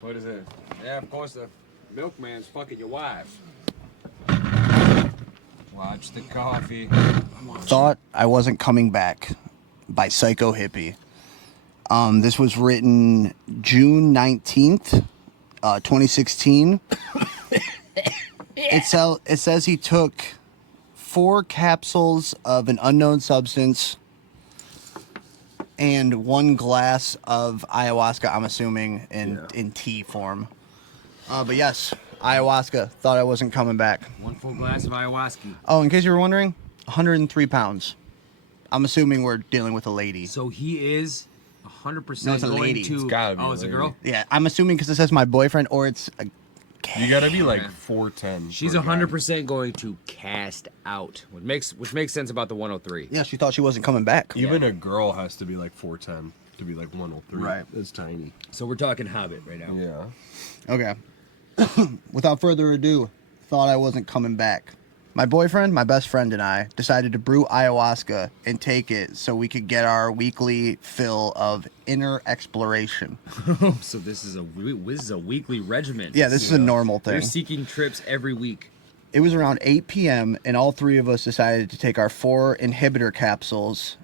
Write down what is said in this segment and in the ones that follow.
What is it? Yeah, of course the milkman's fucking your wife. Watch the coffee. Thought I Wasn't Coming Back by Psycho Hippie. This was written June 19th, 2016. It says he took 4 capsules of an unknown substance and 1 glass of ayahuasca, I'm assuming, in tea form. But yes, ayahuasca. Thought I wasn't coming back. 1 full glass of ayahuasca. Oh, in case you were wondering, 103 pounds. I'm assuming we're dealing with a lady. So he is 100% No, it's a going lady. to... It's gotta be oh, a it's a lady. girl? Yeah, I'm assuming because it says my boyfriend or it's a You gotta be like Okay. 4'10". She's for a guy. 100% going to cast out, which makes sense about the 103. Yeah, she thought she wasn't coming back. Even a girl has to be like 4'10" to be like 103. Right. It's tiny. So we're talking Hobbit right now. Yeah. Okay. Without further ado, thought I wasn't coming back. My boyfriend, my best friend, and I decided to brew ayahuasca and take it so we could get our weekly fill of inner exploration. So this is a weekly regimen. Yeah, this is a normal They're thing. seeking trips every week. It was around 8 p.m. and all 3 of us decided to take our 4 inhibitor capsules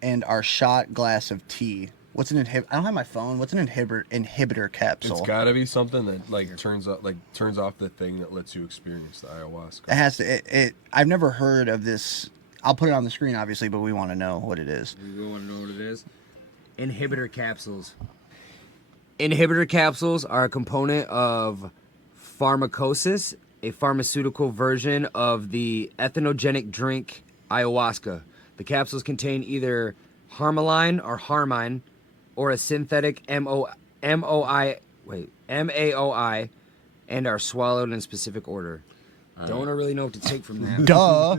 and our shot glass of tea. What's an inhibitor? I don't have my phone. What's an inhibitor capsule? It's gotta be something that like turns off the thing that lets you experience the ayahuasca. It has to. I've never heard of this. I'll put it on the screen, obviously, but we want to know what it is. You want to know what it is? Inhibitor capsules. Inhibitor capsules are a component of pharmacosis, a pharmaceutical version of the ethanogenic drink ayahuasca. The capsules contain either harmaline or harmine, or a synthetic MAOI, and are swallowed in specific order. Don't really know what to take from that. Duh.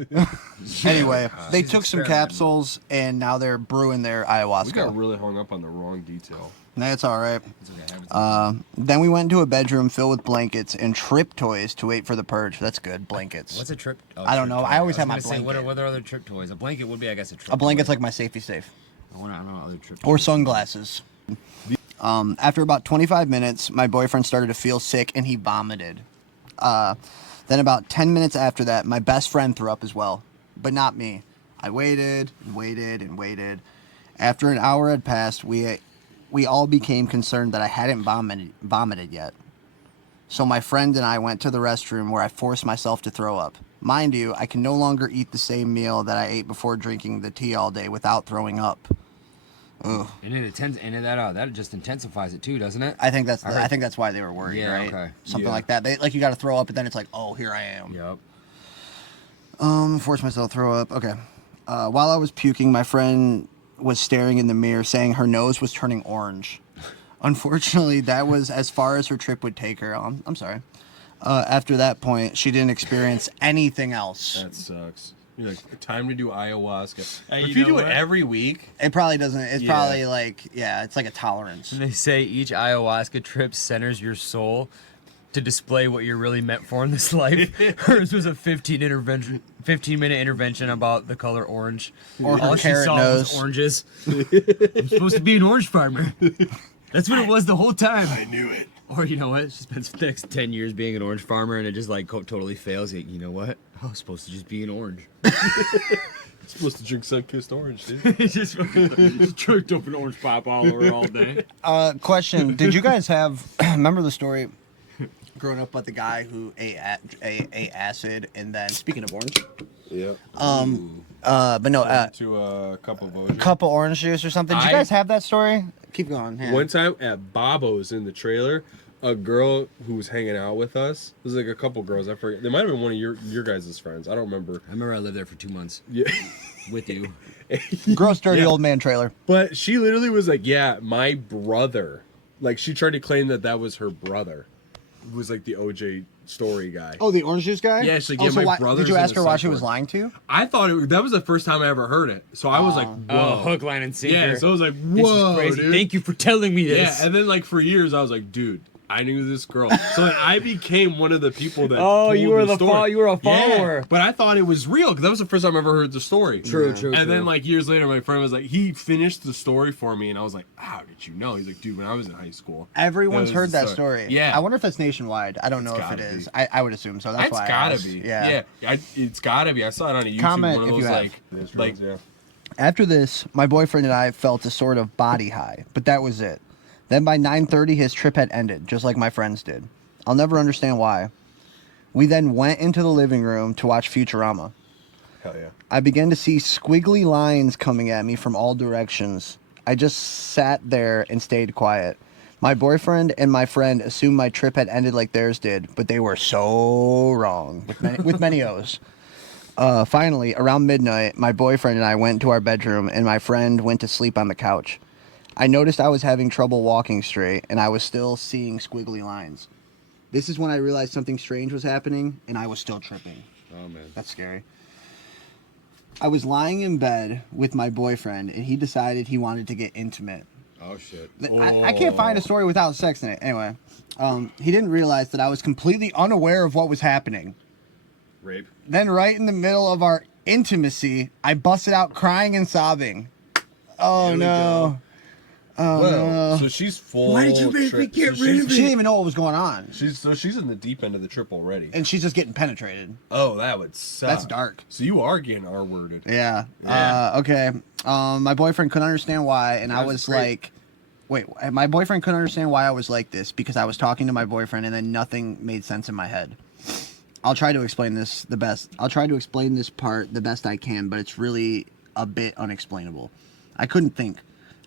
Anyway, they took some capsules and now they're brewing their We got ayahuasca. really hung up on the wrong detail. That's all right. It's okay. Then we went into a bedroom filled with blankets and trip toys to wait for the purge. That's good. Blankets. What's a trip? Oh, I don't trip know. toy. I always was have my gonna say, blanket. what are other trip toys? A blanket would be, I guess, a trip. A blanket's toy. like my safety safe. I don't know other trip. Or toys. sunglasses. After about 25 minutes, my boyfriend started to feel sick and he vomited. Then about 10 minutes after that, my best friend threw up as well, but not me. I waited and waited and waited. After an hour had passed, we all became concerned that I hadn't vomited yet. So my friend and I went to the restroom where I forced myself to throw up. Mind you, I can no longer eat the same meal that I ate before drinking the tea all day without throwing up. Ugh. And that just intensifies it too, doesn't it? I think that's why they were worried, Yeah, right? okay. Something Yeah. like that. You got to throw up, but then it's like, oh, here I am. Yep. Force myself to throw up. Okay. While I was puking, my friend was staring in the mirror, saying her nose was turning orange. Unfortunately, that was as far as her trip would take her. I'm sorry. After that point, she didn't experience anything else. That sucks. You're like, time to do ayahuasca. Hey, If you you know do what? it every week, It probably doesn't. It's Yeah. probably like, yeah, it's like a tolerance. They say each ayahuasca trip centers your soul to display what you're really meant for in this life. Hers was a 15-minute intervention about the color orange. Or her All she carrot saw nose. was oranges. I'm supposed to be an orange farmer. That's what it was the whole time. I knew it. Or you know what? She spends the next 10 years being an orange farmer and it just like totally fails. You know what? I was supposed to just be an orange. Supposed to drink sun-kissed orange, dude. just jerked up an orange pop all over all day. Question: did you guys have? Remember the story? Growing up with the guy who ate acid, and then speaking of orange, Yep. but no, To a cup of Vosges. cup of orange juice or something. Did you I- guys have that story? Keep going. Yeah. One time at Bobo's in the trailer, a girl who was hanging out with us, it was like a couple girls, I forget. They might have been one of your guys' friends. I don't remember. I remember I lived there for 2 months Yeah. with you. Gross, dirty Yeah. old man trailer. But she literally was like, yeah, my brother. Like, she tried to claim that was her brother. Who was like the OJ story guy. Oh, the orange juice guy. Yeah, she's like, Oh, yeah, so my why, brother's did you in ask the her why psych she was ward. lying to you? I thought that was the first time I ever heard it. So I was like, whoa. Hook, line, and sinker. Yeah, so I was like, This is whoa, crazy. dude. Thank you for telling me this. Yeah, and then like for years I was like, dude, I knew this girl. So then I became one of the people that Oh, told you were the story. you were a Yeah, follower. but I thought it was real because that was the first time I ever heard the story. True, true. And then like years later, my friend was like, he finished the story for me, and I was like, how did you know? He's like, dude, when I was in high school, Everyone's was heard the that story. Yeah, I wonder if that's nationwide. I don't know if it gotta is. be. I would assume so. That's it's why I gotta asked. be. Yeah. It's gotta be. I saw it on a YouTube. Comment one of if those you have. like Yeah. After this, my boyfriend and I felt a sort of body high, but that was it. Then by 9:30, his trip had ended, just like my friends did. I'll never understand why. We then went into the living room to watch Futurama. Hell yeah. I began to see squiggly lines coming at me from all directions. I just sat there and stayed quiet. My boyfriend and my friend assumed my trip had ended like theirs did, but they were so wrong, with many O's. Finally, around midnight, my boyfriend and I went to our bedroom, and my friend went to sleep on the couch. I noticed I was having trouble walking straight, and I was still seeing squiggly lines. This is when I realized something strange was happening, and I was still tripping. Oh man. That's scary. I was lying in bed with my boyfriend, and he decided he wanted to get intimate. Oh shit. I can't find a story without sex in it. Anyway, he didn't realize that I was completely unaware of what was happening. Rape. Then, right in the middle of our intimacy, I busted out crying and sobbing. Oh Here we no! Oh well, no! so she's full. Why did you make me get rid of She didn't even know what was going on, She's in the deep end of the trip already. and she's just getting penetrated. Oh, that would suck. That's dark. So you are getting R-worded. Yeah. Yeah. Okay. My boyfriend couldn't understand why, and I That's was great. like, wait. My boyfriend couldn't understand why I was like this because I was talking to my boyfriend, and then nothing made sense in my head. I'll try to explain this the best. I'll try to explain this part the best I can, but it's really a bit unexplainable. I couldn't think.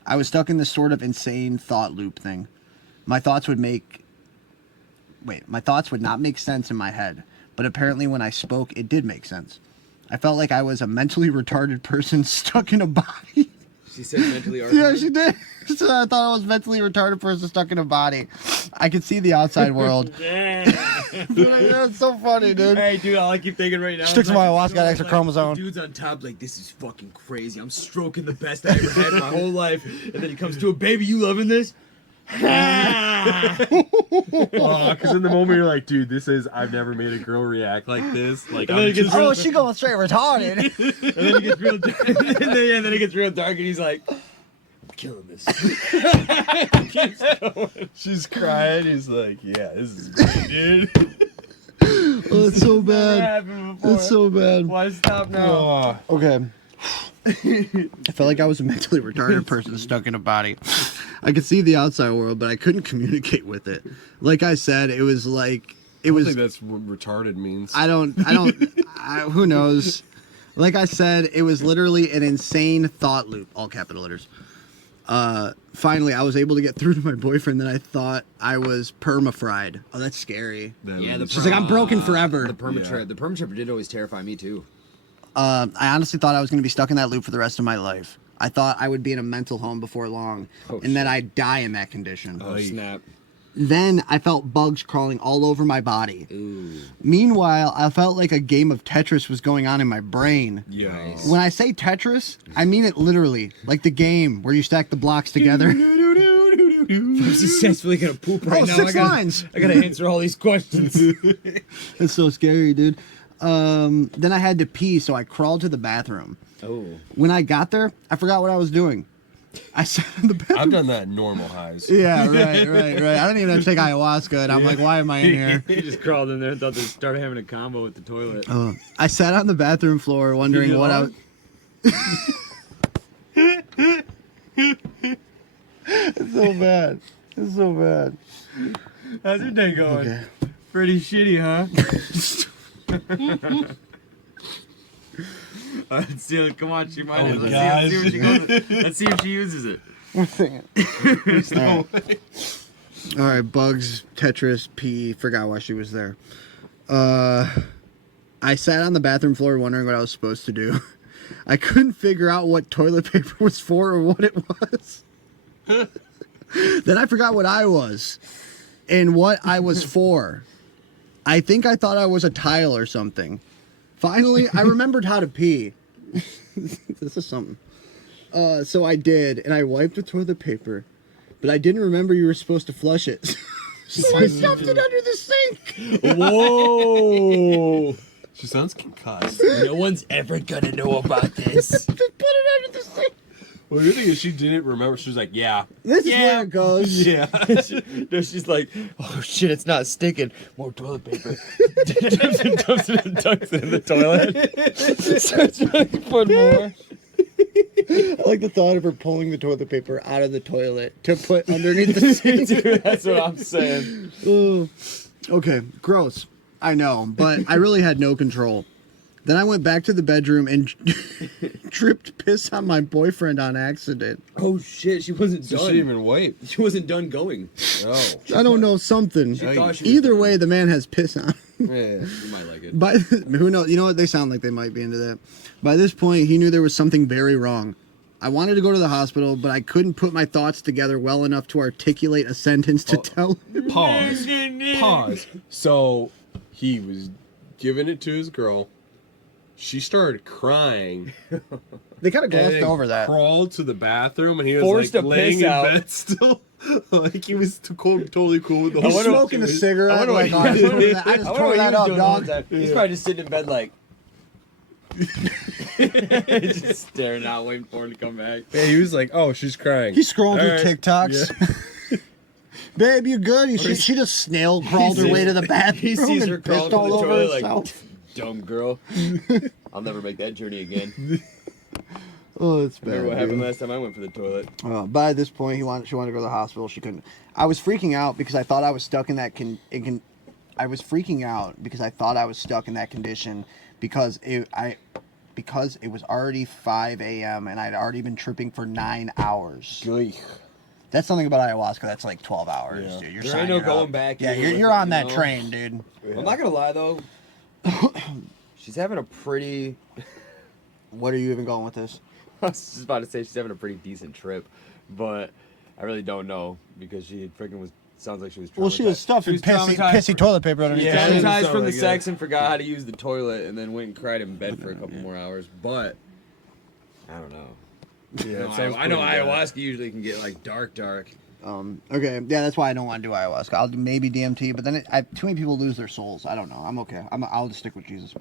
I was stuck in this sort of insane thought loop thing. My thoughts would not make sense in my head, but apparently when I spoke, it did make sense. I felt like I was a mentally retarded person stuck in a body. She said mentally retarded. Yeah, she did. So I thought I was a mentally retarded person stuck in a body. I could see the outside world. That's so funny, dude. Hey, dude, all I keep thinking right now. Stick is to my like, Ayahuasca, got extra chromosome. the Dude's on top, like, this is fucking crazy. I'm stroking the best I ever had in my whole life. And then he comes to a baby, you loving this? Because in the moment you're like, dude, I've never made a girl react like this. Like, And then I'm it gets just- Oh, she going straight retarded. And then he gets real dark. And then it gets real dark, and he's like, I'm killing this. she's crying. He's like, yeah, this is great, dude. Oh, it's so bad. Happened before. It's so bad. Why stop now? Oh, Okay. I felt like I was a mentally retarded person stuck in a body. I could see the outside world, but I couldn't communicate with it. Like I said, it was like I don't think that's what retarded means. who knows? Like I said, it was literally an insane thought loop, all capital letters. Finally, I was able to get through to my boyfriend that I thought I was perma-fried. Oh, that's scary. Yeah, She's like, I'm broken forever. The perma trip did always terrify me too. I honestly thought I was going to be stuck in that loop for the rest of my life. I thought I would be in a mental home before long, and that I'd die in that condition. Oh, snap. Then I felt bugs crawling all over my body. Ooh. Meanwhile, I felt like a game of Tetris was going on in my brain. Nice. When I say Tetris, I mean it literally, like the game where you stack the blocks together. I'm successfully gonna poop right now. 6 lines. I gotta answer all these questions. It's so scary, dude. Then I had to pee, so I crawled to the bathroom. Oh. When I got there, I forgot what I was doing. I sat in the bathroom. I've done that in normal highs. Yeah, right. I don't even have to take ayahuasca, and I'm like, why am I in here? He just crawled in there and thought they started having a combo with the toilet. I sat on the bathroom floor wondering what I was... It's so bad. It's so bad. How's your day going? Okay. Pretty shitty, huh? Let's see, come on, she might. Oh, Let's see if she goes. Let's see if she uses it. All right, bugs, Tetris, pee. Forgot why she was there. I sat on the bathroom floor wondering what I was supposed to do. I couldn't figure out what toilet paper was for or what it was. Then I forgot what I was and what I was for. I think I thought I was a tile or something. Finally, I remembered how to pee. This is something. So I did, and I wiped the toilet paper, but I didn't remember you were supposed to flush it. So I shoved it under the sink. Whoa! She sounds concussed. No one's ever gonna know about this. Just put it under the sink. Well, the good thing is she didn't remember. She was like, yeah. This is where it goes. Yeah. No, she's like, oh shit, it's not sticking. More toilet paper. Dumps it and dunks it in the toilet. Starts looking for more. I like the thought of her pulling the toilet paper out of the toilet to put underneath the sink. Dude, that's what I'm saying. Ooh. Okay, gross. I know, but I really had no control. Then I went back to the bedroom and dripped piss on my boyfriend on accident. Oh shit, she wasn't So done. she didn't even wait. She wasn't done going. No. I don't know, something. thought she was Either done. way, the man has piss on. Yeah. You might like it. By who knows? You know what? They sound like they might be into that. By this point, he knew there was something very wrong. I wanted to go to the hospital, but I couldn't put my thoughts together well enough to articulate a sentence to tell him. Pause. Pause. So he was giving it to his girl. She started crying. They kind of and glossed then over that. Crawled to the bathroom and he was Forced like to laying piss in out. bed still. Like he was totally cool with the whole He's wonder- smoking a cigarette. I wonder Like, what I he- just tore that, I I just wonder tore what he that was up, doing dog. all the time. He's probably just sitting in bed like... just staring out, waiting for him to come back. Yeah, he was like, "Oh, she's crying." He's scrolling All through right. TikToks. Babe, you good? She just snail crawled her way to the bathroom He sees her and crawling pissed to all the over toilet like, herself. dumb girl. I'll never make that journey again. Oh, it's bad. Remember what happened dude. last time I went for the toilet? By this point, she wanted to go to the hospital. She couldn't. I was freaking out because I thought I was stuck in that I was freaking out because I thought I was stuck in that condition because it was already 5 a.m. and I'd already been tripping for 9 hours. That's something about ayahuasca. That's like 12 hours, Yeah. dude. You're There ain't signing no up. going back Yeah, here you're, with you're it, on you that know? train, dude. I'm not gonna lie though. She's having a pretty... What are you even going with this? I was just about to say she's having a pretty decent trip, but I really don't know because she freaking was... Sounds like she was traumatized. Well, she was stuffing traumatized pissy toilet paper underneath She was the sink. traumatized sound from the like sex it. and forgot how to use the toilet and then went and cried in bed for a couple more hours, but... I don't know. Yeah, it No, sounds I know pretty bad. ayahuasca usually can get like dark. Okay, yeah, that's why I don't want to do ayahuasca. I'll do maybe DMT, but then too many people lose their souls. I don't know. I'm okay. I'll just stick with Jesus.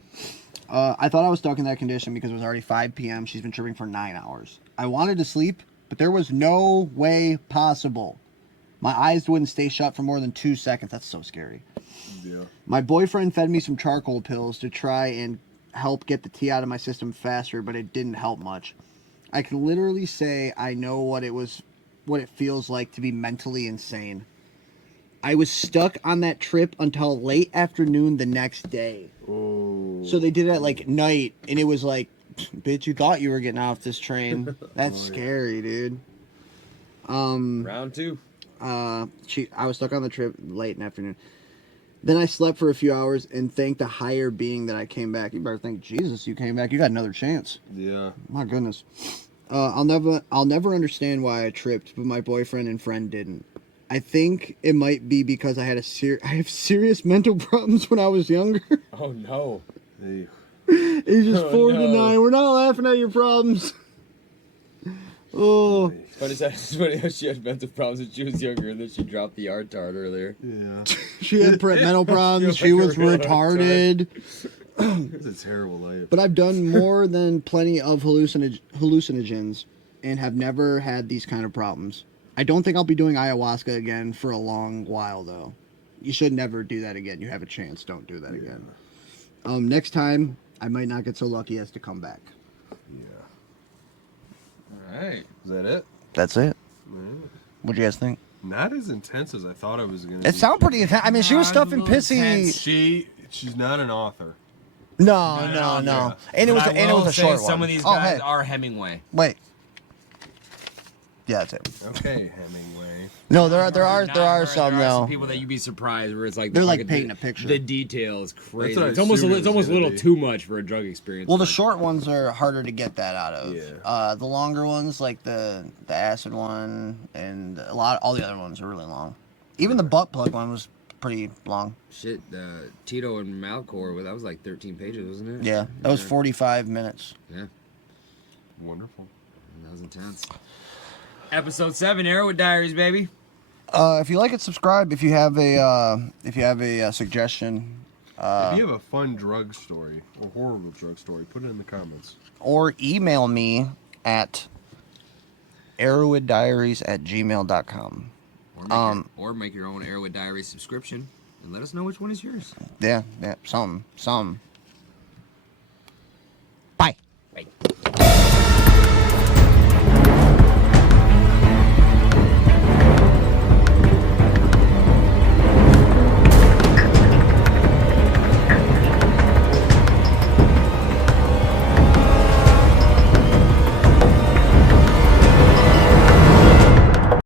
I thought I was stuck in that condition because it was already 5 p.m. She's been tripping for 9 hours. I wanted to sleep, but there was no way possible. My eyes wouldn't stay shut for more than 2 seconds. That's so scary. Yeah. My boyfriend fed me some charcoal pills to try and help get the tea out of my system faster, but it didn't help much. I can literally say I know what it feels like to be mentally insane. I was stuck on that trip until late afternoon the next day. Oh. So they did it at like night, and it was like, bitch, you thought you were getting off this train. That's scary, dude. Round 2. I was stuck on the trip late in the afternoon. Then I slept for a few hours and thanked the higher being that I came back. You better thank Jesus you came back. You got another chance. Yeah. My goodness. I'll never understand why I tripped, but my boyfriend and friend didn't. I think it might be because I have serious mental problems when I was younger. Oh no. Hey. He's just Oh, 49. no. We're not laughing at your problems. Oh. It's funny how she had mental problems when she was younger and then she dropped the R-tard earlier. Yeah. She had mental problems. She was Real retarded. It's a terrible life. But I've done more than plenty of hallucinogens and have never had these kind of problems. I don't think I'll be doing ayahuasca again for a long while, though. You should never do that again. You have a chance. Don't do that again. Next time, I might not get so lucky as to come back. Yeah. All right. Is that it? That's it. Yeah. What do you guys think? Not as intense as I thought it was gonna. It sounded pretty intense. I mean, she was stuffing pissy. She's not an author. No. And it was But I a will say short one. Some of these Oh, guys hey. are Hemingway. Wait. Yeah, that's it. Okay, Hemingway. No, there are some There are though. some people that you'd be surprised where it's like They're the like fucking- painting a picture. The detail is crazy. what I It's almost assumed it it's was almost a gonna little be. too much for a drug experience. Well, the short ones are harder to get that out of. Yeah. The longer ones, like the acid one, and all the other ones are really long. Even the butt plug one was pretty long. Shit, Tito and Malcor, that was like 13 pages, wasn't it? Yeah, that was 45 minutes. Yeah, Wonderful. that was intense. Episode 7, Erowid Diaries, baby. If you like it, subscribe. If you have a suggestion, If you have a fun drug story or horrible drug story, put it in the comments. or email me at erowiddiaries@gmail.com. Or make your own Erowid Diaries subscription and let us know which one is yours. Yeah, something.